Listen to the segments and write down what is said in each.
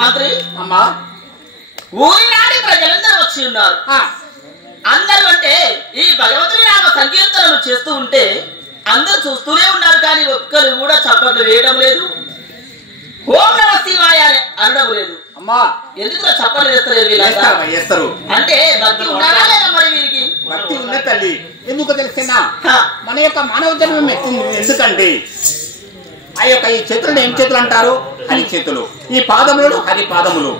మంత్రి అమ్మా ఊరి నాటి ప్రజలందరూ వచ్చి ఉన్నారు. అందరూ అంటే ఈ భగవంతుని నామ సంకీర్తనలు చేస్తూ ఉంటే అందరూ చూస్తూనే ఉన్నారు, కానీ ఒక్కరు కూడా చప్పట్లు వేయడం లేదు, ఓం నమః శివాయ అనడం లేదు. అమ్మా ఎందుకు చప్పట్లు వేస్తారు అంటే భక్తి ఉన్నారా లేదా? మరి వీరికి భక్తి ఉన్న తల్లి ఎందుకు తెలిసినా మన యొక్క మానవ జన్మం ఎందుకంటే ఆ యొక్క ఈ చేతులను ఏం చేతులు అంటారు? హరి చేతులు. ఈ పాదములు హరి పాదములు.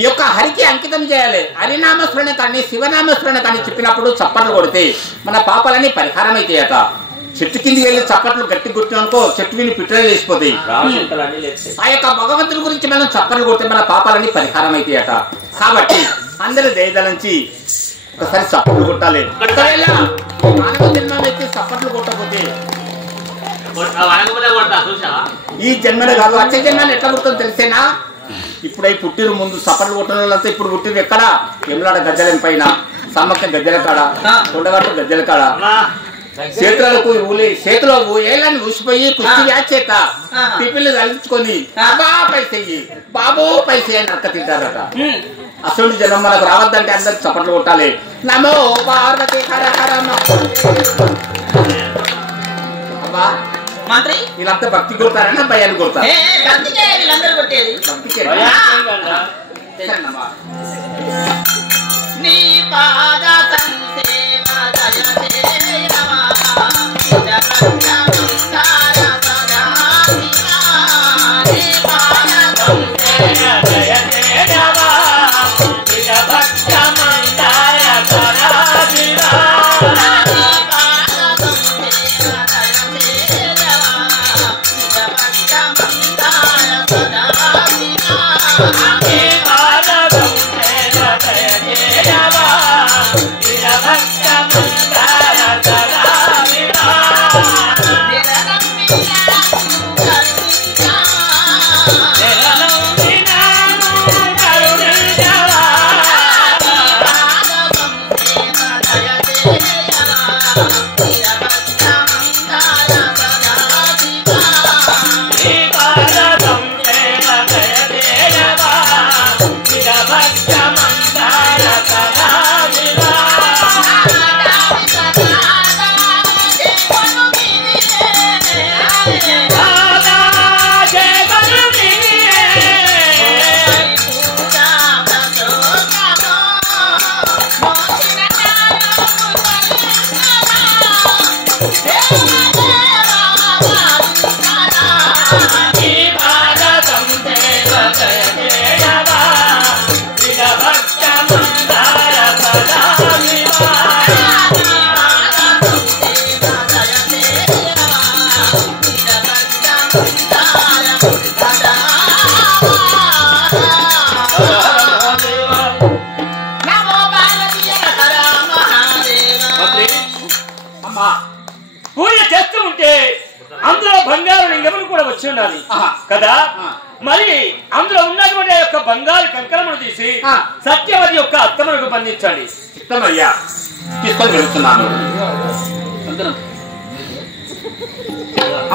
ఈ యొక్క హరికి అంకితం చేయాలి. హరినామస్మరణ కానీ శివనామస్మరణ కానీ చెప్పినప్పుడు చప్పట్లు కొడితే మన పాపాలన్నీ పరిహారం అవుతాయట. చెట్టు కిందికి వెళ్ళి చప్పట్లు గట్టి కొట్టిననుకో చెట్టు విని పిట్టలు వేసిపోతాయి. ఆ యొక్క భగవంతుడి గురించి మనం చప్పట్లు కొడితే మన పాపాలన్నీ పరిహారం అవుతాయట. కాబట్టి అందరూ దయదలించి ఒకసారి చప్పట్లు కొట్టాలి. మానవ జన్మం అయితే చప్పట్లు కొట్టకపోతే ఈ జన్మలో కాదు వచ్చే జన్మలు ఎట్లా పుడుతుందో తెలిసేనా? ఇప్పుడు అయి పుట్టిరు ముందు చప్పట్లు కొట్టిన వాళ్ళంతా ఇప్పుడు పుట్టిరు ఎక్కడ? ఎమ్లాడ గజ్జల పైన, సమ్మక్క గజ్జల కాడ, కొండగట్టు గజ్జల కాడ, చేతులకు చేతిలో ఏళ్ళని ఊసిపోయి కుస్తీ చేత టిఫిన్లు తగ్గించుకొని బాబా పైసెయ్యి బాబు పైసే అని అక్క తింటారట. అసలు జనం మనకు రావద్దంటే అందరు చప్పట్లు కొట్టాలి. నమో పార్వతి హర హర. మంత్రి వీళ్ళంతా భక్తి కొడతారన్నా భయాన్ని కొడతారు? వీళ్ళందరూ కొట్టేది నీ పాద Baba పూజ చేస్తూ ఉంటే అందులో బంగారు లింగములు కూడా వచ్చి ఉండాలి కదా. మరి అందులో ఉన్నటువంటి యొక్క బంగారు కంకరమును తీసి సత్యవతి యొక్క అత్తములకు బంధించండి. చిత్తమయ్యా తీసుకొని వెళ్తున్నాను.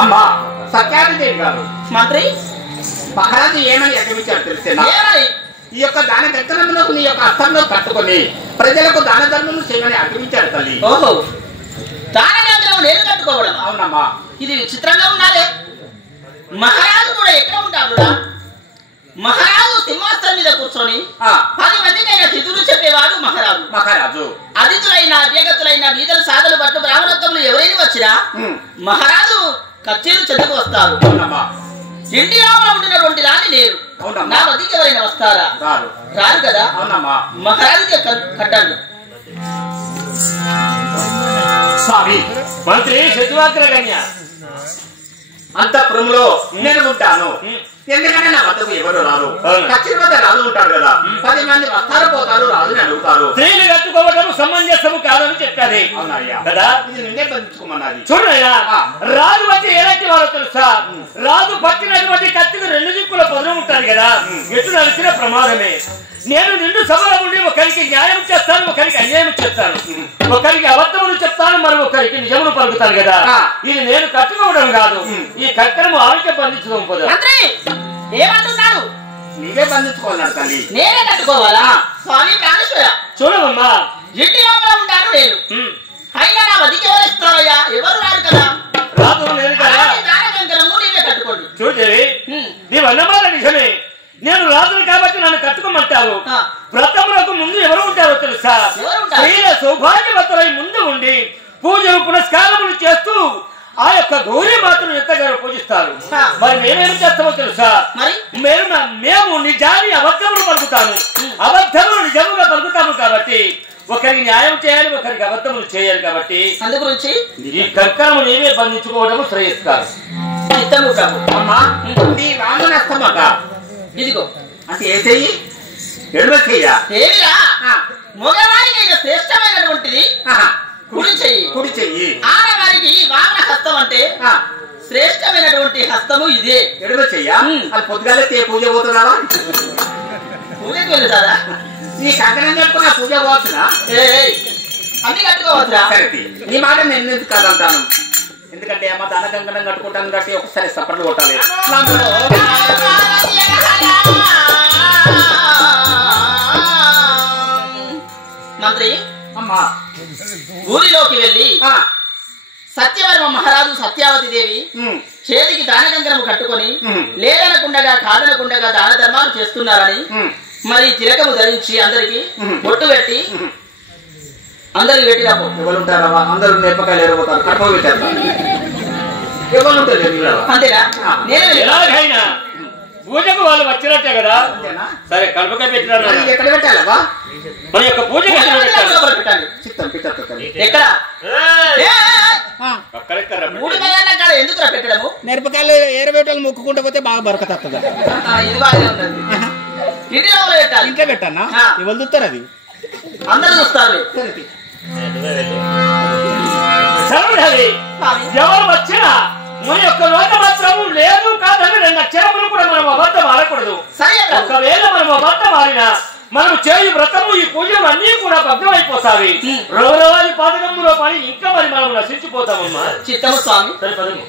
అమ్మా సత్యాదేవి గారు, మంత్రి మహారాజు ఏమని అడ్డమించారు తెలిసేనా? ఈ యొక్క దాన దర్శనంలో నీ యొక్క అస్తంలో కట్టుకొని ప్రజలకు దాన ధర్మం చేయమని అడ్డమించారు తల్లి. ఓహో, దాన ధర్మం నేను కట్టుకోవడం? అవునమ్మా. ఇది విచిత్రంగా ఉన్నారే. మహారాజు కూడా ఎక్కడ ఉంటాడు? మహారాజు సింహాసనం మీద కూర్చొని 10 మందికి ఆయన తిథులు చెప్పేవాడు మహారాజు. అతిథులైన అభ్యగతులైన బీదలు సాధలు పట్టు బ్రాహ్మణత్వములు ఎవరైనా వచ్చినా మహారాజు కచేరు చెందుకు వస్తారు. ఇంటి లోపల ఉండినటువంటి రాణి లేరు. నా వద్దకు ఎవరైనా వస్తారా? రారు కదా. మహారాజుకి కట్టండి. స్వామి మంత్రి శశివాగ్రగణ్య అంతఃపురంలో నేను ఉంటాను. ఎందుకంటే నా వద్దకు ఎవరు రారు. కచ్చిన వద్ద రాజు ఉంటాడు కదా. 10 మంది వస్తారు పోతారు, రాజుని అడుగుతారు. స్త్రీలు కట్టుకోవడం సమంజసము కాదని చెప్పారు కదా. ఇది నిన్నే బంధించుకోమన్నది. చూడయ్యా, రాజు వచ్చి ఎలాంటి వారో తెలుసా? రాజు పట్టినటువంటి కత్తికి 2 దిక్కుల పొదలు ఉంటారు కదా. ఎటు నడిచిన ప్రమాదమే. నేను నిండు సభలో ఉండి ఒకరికి న్యాయం చేస్తాను, ఒకరికి అన్యాయం చేస్తాను, ఒకరికి అబద్ధములు చెప్తాను, మరి ఒకరికి నిజమును పలుకుతాను కదా. ఇది నేను కట్టుకోవడం కాదు. ఈ కట్టెను ఆవిక బంధించడం పోదు. ఏమంటున్నాడు? నీవే బంధించుకోవాలన్నాడు తల్లి. నేనే కట్టుకోవాలా? స్వామి ప్రాణేశ్వర చూడమ్మా, ఇంటి లోపల ఉంటాను నేను. అయినా నా వద్దకు ఎవరు ఇస్తారయ్యా? ఎవరు రారు కదా. రాదు నేను కదా. నీవే కట్టుకోండి. చూడేవి, నీ అన్నమాట నిజమే. నేను రాజును కాబట్టి నన్ను కట్టుకోమంటారు. వ్రతములకు ముందు ఎవరు ఉంటారో తెలుసా? స్త్రీల సౌభాగ్యవతులై ముందు ఉండి పూజలు పునస్కారములు చేస్తూ ఆ యొక్క గౌరీ మాతను ఎంతగానో పూజిస్తారు. మరి మేమేమి చేస్తామో తెలుసా? మేము నిజాన్ని అబద్ధములు పలుకుతాము, అబద్ధములు నిజముగా పలుకుతాము. కాబట్టి ఒకరికి న్యాయం చేయాలి, ఒకరికి అబద్ధములు చేయాలి. కాబట్టి అందు గురించి ఈ కంకణము నీవే బంధించుకోవడము శ్రేయస్కారం. అమ్మా నీ వామనస్తమక ఇదిగో అంటే ఏ చెయ్యి? ఎడమ చెయ్యా? ఏమిరా మగవారికి శ్రేష్టమైనటువంటిది కుడి చెయ్యి. కుడి చెయ్యి. ఆడవారికి వామన హస్తం అంటే శ్రేష్టమైనటువంటి హస్తము ఇదే. ఎడమ చెయ్యా? అది పొద్దుగాలే పూజ పోతున్నావా? పూజకి వెళ్తారా? నీ కంకణం కట్టుకున్నా పూజ పోవచ్చునా? అన్ని కట్టుకోవచ్చురా? నీ మాట నేను ఎందుకు కాదంటాను. ఎందుకంటే అమ్మ దాన కంకణం కట్టుకుంటాను కాబట్టి ఒకసారి సపర్లు కొట్టాలి. మంత్రి అమ్మా ఊరిలోకి వెళ్ళి సత్యవర్మ మహారాజు సత్యావతి దేవి చేతికి దాన కంకణము కట్టుకొని లేదనకుండగా కాదనకుండగా దాన ధర్మాలు చేస్తున్నారని మరి తిలకము ధరించి అందరికి బొట్టు పెట్టి అందరికి పెట్టిరాపో. ఎవరుంటారా? అందరూ నేర్పకాయలు ఎరగొతారు, కడప పెట్టారు. అంతేనా? నేను ఎలాగైనా పూజకు వాళ్ళు వచ్చినట్టే కదా. సరే కడపకాయ పెట్టినా ఎక్కడ పెట్టాలవా? మన యొక్క పూజ ఎక్కడ? 3 ఎందుకు పెట్టడము? నేర్పకాయలు ఏరబెట్టాలి, మొక్కుకుంటూ పోతే బాగా బరకతస్తుందా? ఇది బాగానే ఉన్నది. ఇంట్లో పెట్టాలి. ఇంట్లో పెట్టానా? ఎవరు చూస్తారు? అది అందరూ చూస్తారు. ఎవరు వచ్చినా మన యొక్క నోట మాత్రము లేదు కాదని 2 అక్షరములు కూడా మనం అబద్ధం ఆడకూడదు. ఒకవేళ మనం అబద్ధం ఆడినా మనం చేయు వ్రతము ఈ పూజలు అన్ని కూడా భగ్నం అయిపోతాయి. రోజువారి పాదకములో పని ఇంకా మరి మనం నశించిపోతామమ్మా. చిత్తము స్వామి. సరే పదము.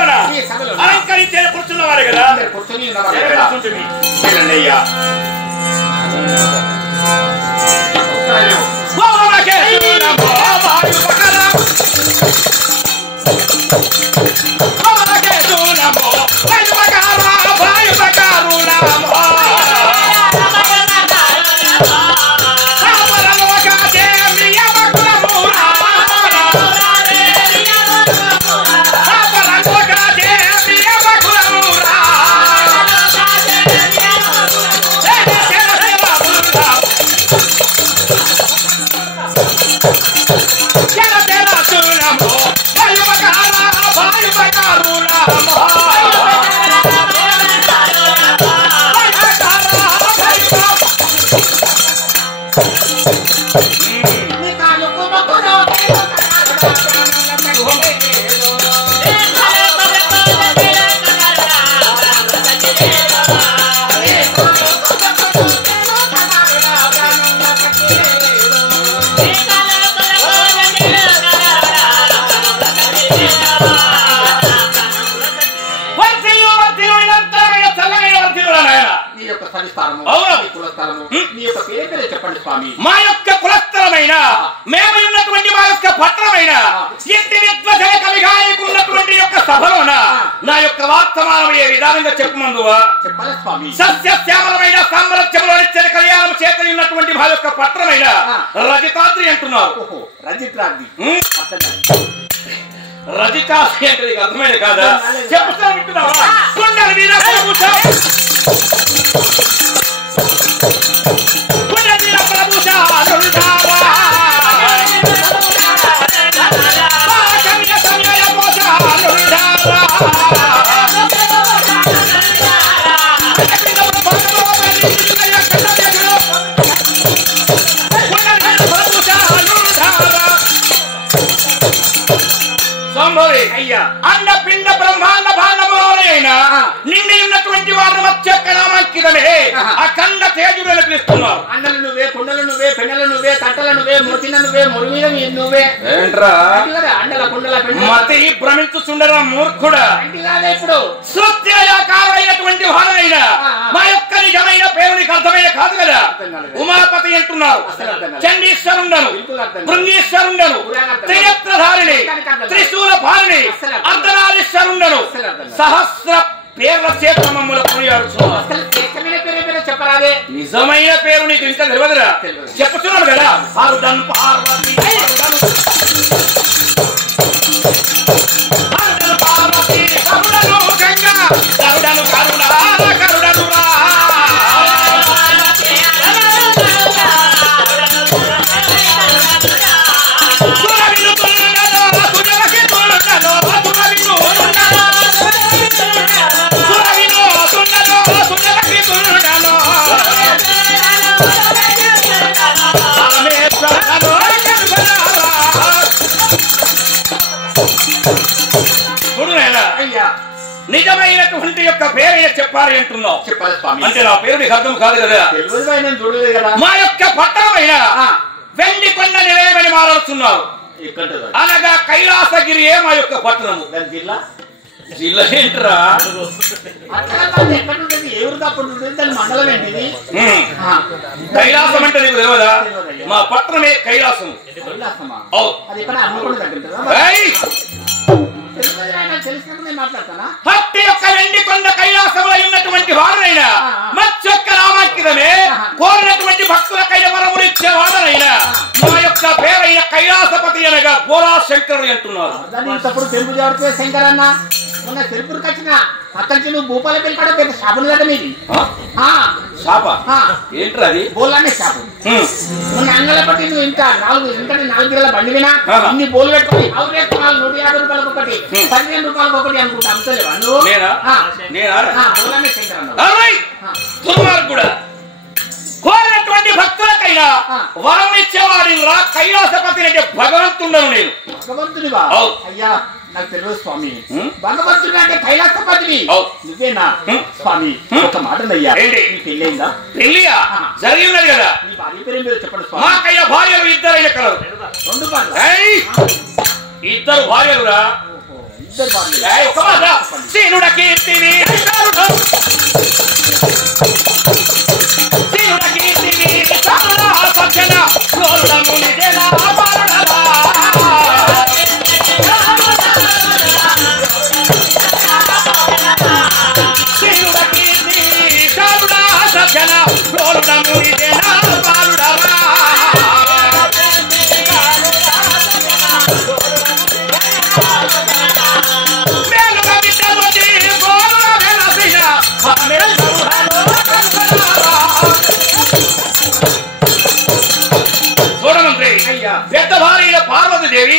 సభలోనా ఈ సభలో అలంకరించే కూర్చున్నవారే కదా కూర్చొని అయ్యా మా యొక్క కులస్థలమైన మేము ఉన్నటువంటి మా యొక్క పట్టణమైన ఇంటి విద్వజన కవిగాయకు ఉన్నటువంటి యొక్క సభలోన నా యొక్క వర్తమానమయ్యే విధానంగా చెప్పమందువా సస్యశ్యామలమైన సామ్రాజ్యంలో నిత్య కళ్యాణం చేత ఉన్నటువంటి మా యొక్క పట్టణమైన రజితాద్రి అంటున్నారు. రజితాద్రి అంటే నీకు అర్థమైంది కాదా? చెప్తాను వింటున్నావా? కొండల మీద అండపిండ బ్రహ్మాండ భాండములైనా నిండి ఉన్నటువంటి వారిని మత్స్యనామాంకితమే అఖండ తేజులను పిలుస్తున్నారు. అండలు నువ్వే, కుండలు నువ్వే, పెండలు నువ్వే, తట్టలు నువ్వే, మూర్తిన నువ్వే, మురిమీద నువ్వే. ఏంట్రా అండల కుండల మతి భ్రమించుచుండరా మూర్ఖుడా? ఇప్పుడు సృష్టికారుడైనటువంటి వాడైనా మా యొక్క నిజమైన పేరు నీకు అర్థమైన కాదు కదా. ఉమాపతి అంటున్నారు, చండీశ్వరుండను, బృంగీశ్వరుండను, త్రినేత్రధారిణి, త్రిశూల భారిణి, అర్ధనారీశ్వరుండను, సహస్ర పేర్ల చేత మమ్మల్ని కొనియాడుచున్నారు. చెప్పరాదే నిజమైన పేరు నీకు ఇంకా తెలియదురా? చెప్పుతున్నాను కదా. హరుడను పార్వతి, హరుడను పార్వతి, కరుడను గంగా, కరుడను కరుణ, కరుడను రా. నిజమైనటువంటి యొక్క పేరు చెప్పాలి అంటున్నావు. చెప్పాలి స్వామి. అంటే నా పేరు నీకు అర్థం కాదు కదా. మా యొక్క పట్టణమైన వెండి కొండ నిలయమని మాట్లాడుతున్నారు. అనగా కైలాసగిరియే మా యొక్క పట్టణము. జిల్లా జిల్లా ఏంట్రా? మండలం ఏంటిది? కైలాసం అంటే నీకు తెలియదా? మా పట్టణమే కైలాసము. భక్తి యొక్క వెండి కొండ కైలాసంలో ఉన్నటువంటి వాడనైనా మత్స్యొక్క రామాంకితమే కోరినటువంటి భక్తులకైన వరములు ఇచ్చే వాడనైనా మా యొక్క పేరైన కైలాసపతి అనగా బోలా శంకరుడు అంటున్నారు. తెలుపు జాడితే శంకరన్న మొన్న తెలుపురికి వచ్చిన అక్కడి నువ్వు భూపాల పిల్లకాడ పెద్ద షాపులు కదా మీది. షాపా ఏంట్రా అది? బోల్లానే షాపు. మొన్న అంగళ పట్టి నువ్వు ఇంకా 4 గిరల బండి వినా ఇన్ని బోలు పెట్టుకుని 150 రూపాయలకు ఒకటి, 15 రూపాయలకు ఒకటి అనుకుంటా అమ్ముతలేవా నువ్వు? బోల్లానే శంకరన్న కూడా కోరినటువంటి భక్తులకైనా వరం ఇచ్చేవాడి రా కైలాసపతి అంటే భగవంతుడను నేను. భగవంతుడివా? అయ్యా నాకు తెలియదు స్వామి. భగవంతుడు అంటే కైలాసపతివి నువ్వేనా స్వామి? ఒక మాట అయ్యా, పెళ్ళైందా? పెళ్ళియా జరిగి ఉన్నది కదా. నీ భార్య పేరు మీరు చెప్పండి స్వామి. మాకయ్య భార్యలు ఇద్దరైన కలరు. 2 భార్యలు? ఇద్దరు భార్యలురా. ఒక మాట శీనుడ కీర్తిని సజ్జన గోరుడము నిజలా పారుడలా శీనుడ కీర్తి సారుడా సజ్జన గోరుడము నిజలా పారుడలా పెద్ద భార్య పార్వతీదేవి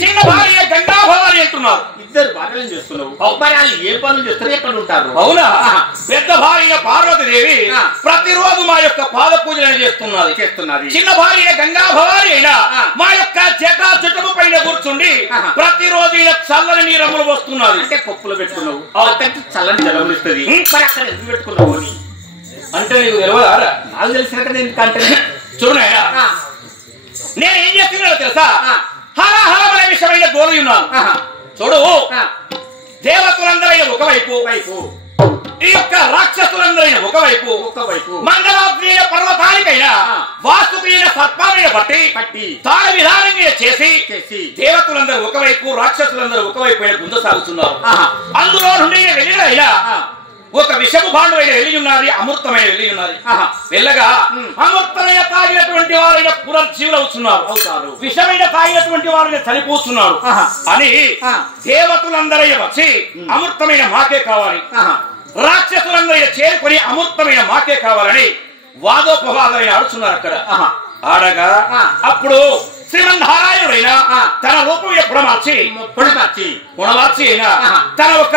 చిన్న భార్య గంగా భవాని అంటున్నారు. ఇద్దరు భార్యలు చేస్తున్నావు మరి వాళ్ళు ఏ పనులు చేస్తారు ఎక్కడ ఉంటారు? అవునా? పెద్ద భార్య పార్వతీదేవి ప్రతిరోజు మా యొక్క పాద పూజలను చేస్తున్నది. చిన్న భార్య గంగా భవాని అయినా మా యొక్క జటా చెట్టుము పైన కూర్చుండి ప్రతిరోజు చల్లని నీరములు వస్తున్నది. అంటే పప్పులు పెట్టుకున్నావు చల్లని జలములు ఇస్తుంది మరి అక్కడ ఎందుకు పెట్టుకున్నావు అని అంటే నీకు తెలియదా? నాకు తెలిసిన కదా ఎందుకంటే చూడనాయా నేను ఏం చేస్తున్నానో తెలుసా? హరహరమైన విషయమైన గోలు ఉన్నాను. చూడు, దేవతలందరైన ఒకవైపు ఈ యొక్క రాక్షసులందరైన ఒకవైపు మంగళాద్రియ పర్వతానికైనా వాస్తుకైన సర్పాలైన పట్టి తాళ విధానంగా చేసి దేవతలందరూ ఒకవైపు రాక్షసులందరూ ఒకవైపు గుంజ సాగుతున్నారు. అందులో నుండి వెళ్ళిన ఒక విషము భాండమైన వెళ్ళి ఉన్నది, అమృతమైన వెళ్ళి ఉన్నది. వెళ్ళగా అమృతమైన తాగినటువంటి వారైన పునర్జీవులు అవుతున్నారు, విషమైన తాగినటువంటి వారైన చనిపోతున్నారు అని దేవతలందరైన వచ్చి అమృతమైన మాకే కావాలి, రాక్షసులందరైన చేరుకొని అమృతమైన మాకే కావాలని వాదోపవాదమైన ఆడుతున్నారు. అక్కడ ఆడగా అప్పుడు శ్రీమన్నారాయణుడైన తన రూపం ఎప్పుడు పొడమార్చి అయినా తన ఒక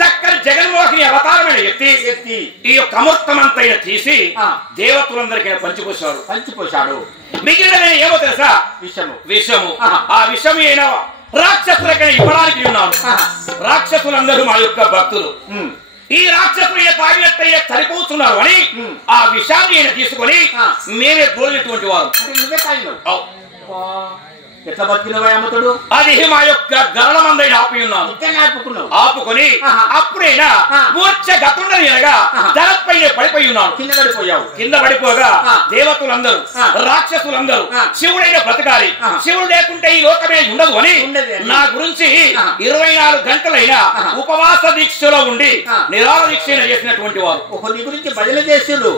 చక్కని జగన్మోహిని అవతారమైన ఎత్తి ఈ యొక్క అమృతమంతైన తీసి దేవతలందరికీ పంచిపోశాడు. మిగిలినది ఏమో తెలుసా? విషము. ఆ విషము అయినా రాక్షసులకైనా ఇవ్వడానికి ఉన్నాను. రాక్షసులందరూ మా యొక్క భక్తులు. ఈ రాక్షసులు తాగినట్టయినా చనిపోతున్నారు అని ఆ విషాన్ని తీసుకొని మేమే గోలినటువంటి వారు. ఎట్లా బతికినవా అమ్మతుడు? అది మా యొక్క గరళమందైన ఆపుకొని అప్పుడైనా మూర్ఛ గతుండని అనగా ధరపైన పడిపోయి ఉన్నాడు. కింద పడిపోగా దేవతలందరూ రాక్షసులందరూ శివుడైన బ్రతకాలి, శివుడు లేకుంటే ఈ లోకమే ఉండదు అని నా గురించి 24 గంటలైనా ఉపవాస దీక్షలో ఉండి నిరాహార దీక్ష చేసినటువంటి వారు. నీ గురించి భజన చేసిరు,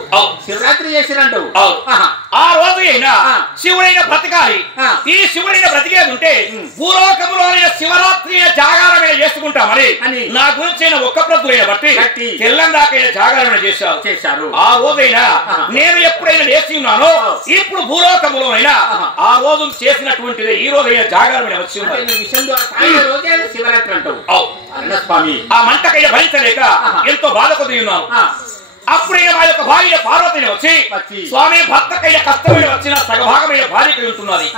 శివరాత్రి చేసిరంటావు. ఆ రోజు అయినా శివుడైన బ్రతకాలి, ఈ శివుడైన బ్రతికేది ఉంటే భూలోకములోని శివరాత్రి జాగారమైన చేసుకుంటామని నా గురించి ఒక్క ప్రతులైన బట్టి తెల్లందాకైన జాగారణ చేశారు. ఆ రోజైనా నేను ఎప్పుడైనా చేసి ఉన్నానో ఇప్పుడు భూలోకములోనైనా ఆ రోజు చేసినటువంటిది ఈ రోజైనా జాగారమైన వచ్చి శివరాత్రి అంటావు. ఆ మంటకైన భరించలేక ఎంతో బాధపడి ఉన్నాను. అప్పుడే మా యొక్క భార్య పార్వతిని వచ్చి స్వామి భర్తకైన కష్టమైన వచ్చిన సగభాగమైన భార్యకై ఉంటున్నది,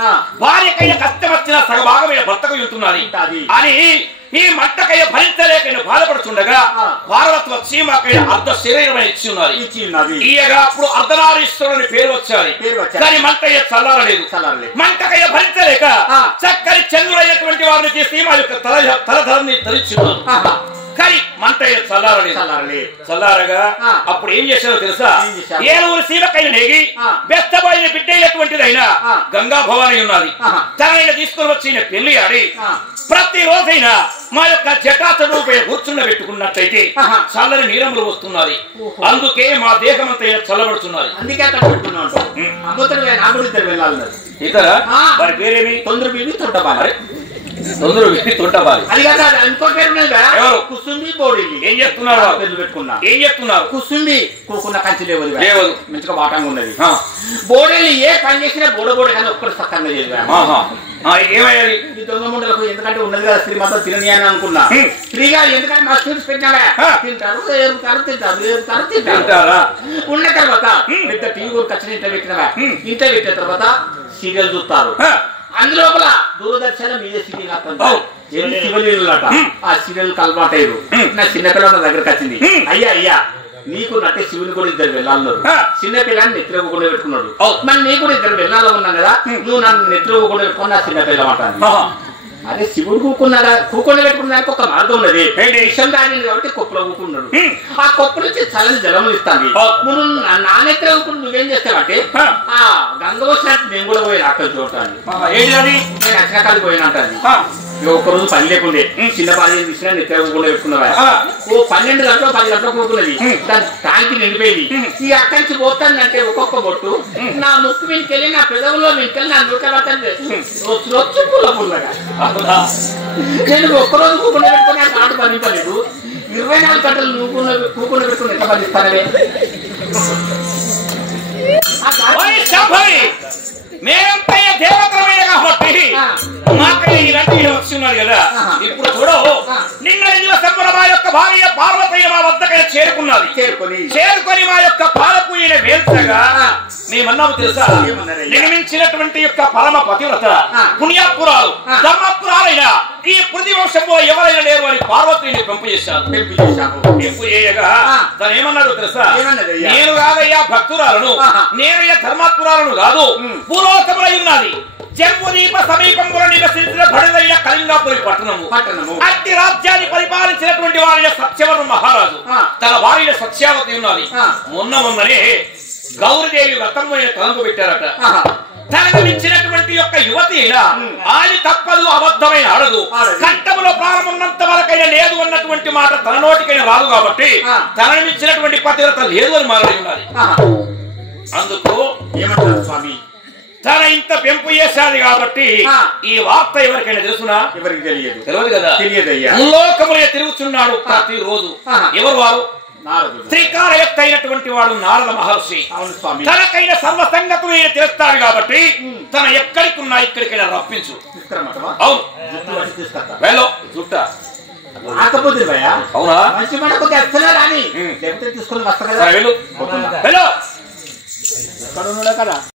భార్యకైన కష్టం వచ్చిన సగభాగమైన భర్తకై ఉంటున్నది అని ఈ మంటకైన భరించలేకైనా బాధపడుతుండగా పార్వతి వచ్చి మాకైనా అర్ధ శరీరమైన ఇచ్చి ఉన్నది. ఈయగా అప్పుడు అర్ధనారీశ్వరుని పేరు వచ్చాయి, కానీ మంటయ్య చల్లారలేదు. మంటకైన భరించలేక చక్కని చంద్రుడైనటువంటి వారిని చేసి మా యొక్క తలధరని ధరించున్నారు, కానీ మంటయ్య చల్లారగా అప్పుడు ఏం చేశారో తెలుసా? ఏలూరు సీమకైన నేగి బెస్తబాయిన బిడ్డ అయినటువంటిదైనా గంగా భవాని ఉన్నది. తనైనా తీసుకొని వచ్చి పెళ్లి ఆడి ప్రతి రోజైనా మా యొక్క జటాచడు కూర్చుండ పెట్టుకున్నట్లయితే చల్లని నీరములు వస్తున్నది. అందుకే మా దేహం అంతా చల్లబడుతున్నది. ఇతర వారి పేరేమి? అది కదా ఇంకో పేరు ఎవరు? కుసుంబి బోడీలు. ఏం చెప్తున్నారు? పెట్టుకున్నా. ఏం చెప్తున్నారు? కుసుంబి కూకున్న కంచి లేవు, మంచిగా బాటంగా ఉన్నది. బోడీలు ఏ పని చేసినా బోడ కానీ ఒక్కరు సక్కంగా చేయాలి. ఏమయ్యాలి? ఈ దొంగ ముండలకు ఎందుకంటే ఉన్నది కదా శ్రీమంతం తినని అని అనుకున్నా. ఫ్రీగా ఎందుకంటే మా స్టూడెంట్స్ పెట్టినా తింటారు, తింటారా. ఉన్న తర్వాత పెద్ద టీవీ ఖర్చు ఇంట పెట్టినవా, ఇంట పెట్టిన తర్వాత సీరియల్ చూస్తారు. అందులోపల దూరదర్శనం మీదే సీరియల్ శివలీలట. ఆ సీరియల్ కలవాటయ్యారు. నా చిన్నపిల్లల దగ్గరకు వచ్చింది, అయ్యా నీకు నట్టే శివుని కూడా 2 వెళ్ళాలన్నారు. చిన్న పిల్లని నెత్తిలో కూడా పెట్టుకున్నాడు, మరి నీకు కూడా 2 వెళ్ళాలో ఉన్నాం కదా, నువ్వు నన్ను నెత్తిలో కూడా పెట్టుకుని నా చిన్న పిల్ల అంటాను. అదే శివుడు కూకుండా పెట్టుకున్నానికి ఒక మార్గం ఉన్నది. విషం తాగింది కాబట్టి కొప్పులో కూకున్నాడు. ఆ కొప్పు నుంచి చల్లని జలం ఇస్తాను. నువ్వు నానెక్కడ కూకుండా నువ్వేం చేస్తావంటే ఆ గంగ వచ్చినట్టు నేను కూడా పోయి అక్కడ చూడటాను. నేను అక్షరకాలు పోయినట్టు ఒక్కరోజు పని లేకుండే చిన్న పాలు తీసినా నెత్త కూడా పెట్టుకున్నావా. ఓ 12 గంటలు 10 గంటలకు కూకున్నది. దాని ట్యాంకి నిండిపోయింది. ఈ అక్కడి నుంచి పోతానంటే ఒక్కొక్క బొట్టు నా ముక్కు మీదకెళ్ళి నా పెదవులో మీదకెళ్ళి నా నూకబట్టండి రొచ్చు పుల్ల పుల్లగా. నేను ఒక్కరోజు కూకుండా పెట్టుకుని ఆ కాటు బంధించలేదు. 24 గంటలు కూకుండా పెట్టుకుని ఎంత బంధిస్తానవే. మేమంతయ్య దేవతలమైన కాబట్టి మాకై ఇలాంటి వచ్చి ఉన్నారు కదా. ఇప్పుడు చూడు నిన్న దివసం మా యొక్క భార్య పార్వతయ్య మా వద్దకై చేరుకున్నది. చేరుకొని మా యొక్క పాలపూయిన వేల్చగా మేమన్నాము తెలుసా, నిర్మించినటువంటి యొక్క పరమ పతివ్రత పుణ్యాపురాలు ధర్మపురాలైన ఈ పృథ్వీ వంశంలో ఎవరైనా లేరు అని పార్వతిని పెంపు చేశాను. పెంపు చేయగా తను ఏమన్నాడు తెలుసా, నేను కాదయ్యా భక్తురాలను, నేనయ్యా ధర్మాపురాలను కాదు, పూర్వోత్తములై ఉన్నది జంబుదీప సమీపంలో నివసించిన బడులైన కళింగాపురి పట్టణము. అట్టి రాజ్యాన్ని పరిపాలించినటువంటి వారి సత్యవర్మ మహారాజు తన భార్య సత్యావతి ఉన్నది. మొన్ననే గౌరీదేవి వ్రతమైన తలంపు పెట్టారట. తనకు మించినటువంటి యొక్క యువతి అయినా ఆది తప్పదు, అబద్ధమైన ఆడదు, కంఠములో ప్రారంభమున్నంత వరకైనా లేదు అన్నటువంటి మాట తన నోటికైనా రాదు కాబట్టి తనను మించినటువంటి పతివ్రత లేదు అని మాట్లాడి ఉన్నది. అందుకు ఏమంటారు స్వామి, తన ఇంత పెంపు చేశాది కాబట్టి ఈ వార్త ఎవరికైనా తెలుసునా? ఎవరికి తెలియదు కదా. లోకములే తిరుగుతున్నాడు ప్రతి రోజు. ఎవరు వారు? త్రికాలయుక్త అయినటువంటి వాడు నారద మహర్షి. తనకైన సర్వ సంగతులు తెలుస్తాడు కాబట్టి తన ఎక్కడికున్నా ఇక్కడికైనా రప్పించు. అవును చుట్ట అవునా తీసుకుని వస్తా కదా.